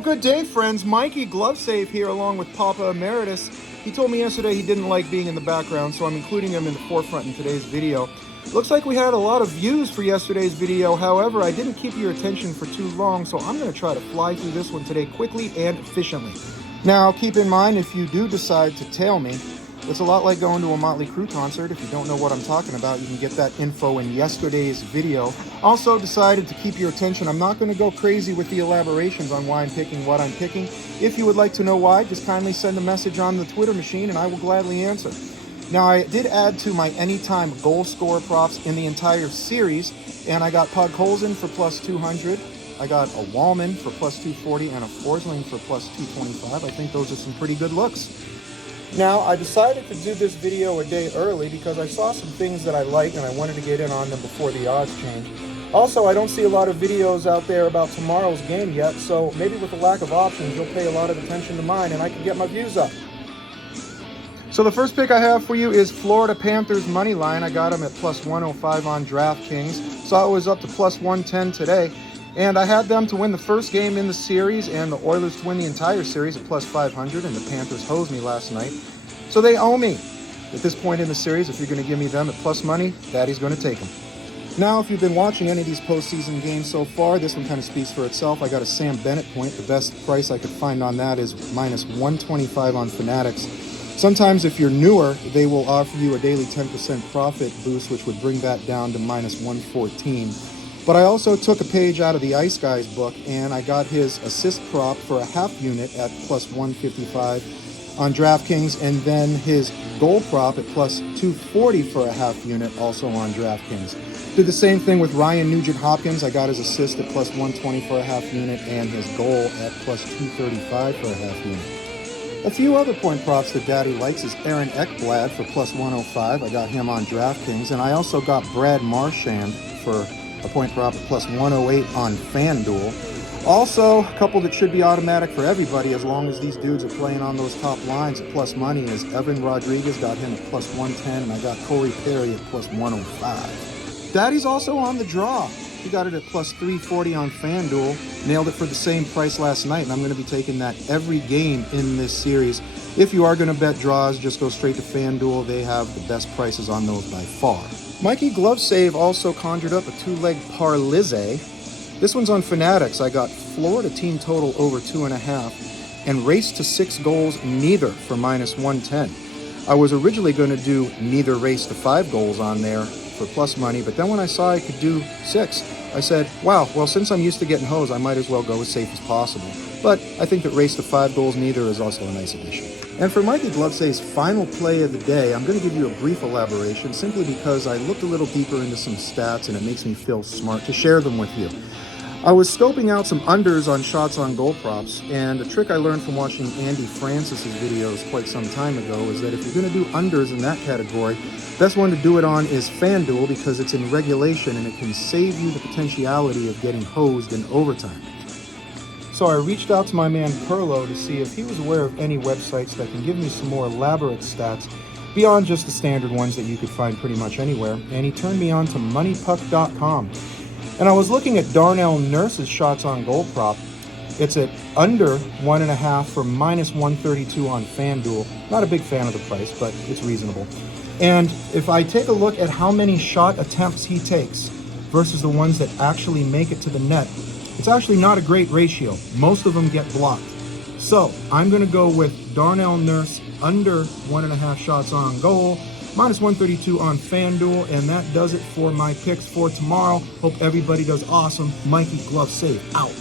Well, good day, friends. Mikey GloveSave here along with Papa Emeritus. He told me yesterday he didn't like being in the background, so I'm including him in the forefront in today's video. Looks like we had a lot of views for yesterday's video. However, I didn't keep your attention for too long, so I'm going to try to fly through this one today quickly and efficiently. Now, keep in mind, if you do decide to tail me, it's a lot like going to a Motley Crue concert. If you don't know what I'm talking about, you can get that info in yesterday's video. Also decided to keep your attention. I'm not going to go crazy with the elaborations on why I'm picking what I'm picking. If you would like to know why, just kindly send a message on the Twitter machine and I will gladly answer. Now, I did add to my anytime goal scorer props in the entire series, and I got Pug Holzen for plus 200. I got a Wallman for plus 240 and a Forsling for plus 225. I think those are some pretty good looks. Now, I decided to do this video a day early because I saw some things that I like and I wanted to get in on them before the odds change. Also, I don't see a lot of videos out there about tomorrow's game yet, so maybe with the lack of options, you'll pay a lot of attention to mine and I can get my views up. So the first pick I have for you is Florida Panthers money line. I got them at plus 105 on DraftKings. Saw it was up to plus 110 today. And I had them to win the first game in the series and the Oilers to win the entire series at plus 500, and the Panthers hosed me last night. So they owe me. At this point in the series, if you're going to give me them at plus money, Daddy's going to take them. Now, if you've been watching any of these postseason games so far, this one kind of speaks for itself. I got a Sam Bennett point. The best price I could find on that is minus 125 on Fanatics. Sometimes if you're newer, they will offer you a daily 10% profit boost, which would bring that down to minus 114. But I also took a page out of the Ice Guy's book, and I got his assist prop for a half unit at plus 155 on DraftKings, and then his goal prop at plus 240 for a half unit also on DraftKings. Did the same thing with Ryan Nugent-Hopkins. I got his assist at plus 120 for a half unit and his goal at plus 235 for a half unit. A few other point props that Daddy likes is Aaron Ekblad for plus 105. I got him on DraftKings, and I also got Brad Marchand for a point prop at plus 108 on FanDuel. Also, a couple that should be automatic for everybody as long as these dudes are playing on those top lines at plus money is Evan Rodriguez, got him at plus 110, and I got Corey Perry at plus 105. Daddy's also on the draw. He got it at plus 340 on FanDuel. Nailed it for the same price last night, and I'm going to be taking that every game in this series. If you are going to bet draws, just go straight to FanDuel. They have the best prices on those by far. Mikey GloveSave also conjured up a two-leg parlay. This one's on Fanatics. I got Florida team total over 2.5 and race to 6 goals neither for minus 110. I was originally going to do neither race to 5 goals on there for plus money, but then when I saw I could do 6, I said, wow, well, since I'm used to getting hosed, I might as well go as safe as possible. But I think that race to 5 goals neither is also a nice addition. And for Mikey GloveSave's final play of the day, I'm going to give you a brief elaboration simply because I looked a little deeper into some stats and it makes me feel smart to share them with you. I was scoping out some unders on shots on goal props, and a trick I learned from watching Andy Francis's videos quite some time ago is that if you're going to do unders in that category, best one to do it on is FanDuel because it's in regulation and it can save you the potentiality of getting hosed in overtime. So I reached out to my man Perlo to see if he was aware of any websites that can give me some more elaborate stats beyond just the standard ones that you could find pretty much anywhere, and he turned me on to moneypuck.com. And I was looking at Darnell Nurse's shots on goal prop. It's at under 1.5 for minus 132 on FanDuel. Not a big fan of the price, but it's reasonable. And if I take a look at how many shot attempts he takes versus the ones that actually make it to the net, it's actually not a great ratio. Most of them get blocked. So I'm going to go with Darnell Nurse under 1.5 shots on goal, minus 132 on FanDuel, and that does it for my picks for tomorrow. Hope everybody does awesome. Mikey GloveSave out.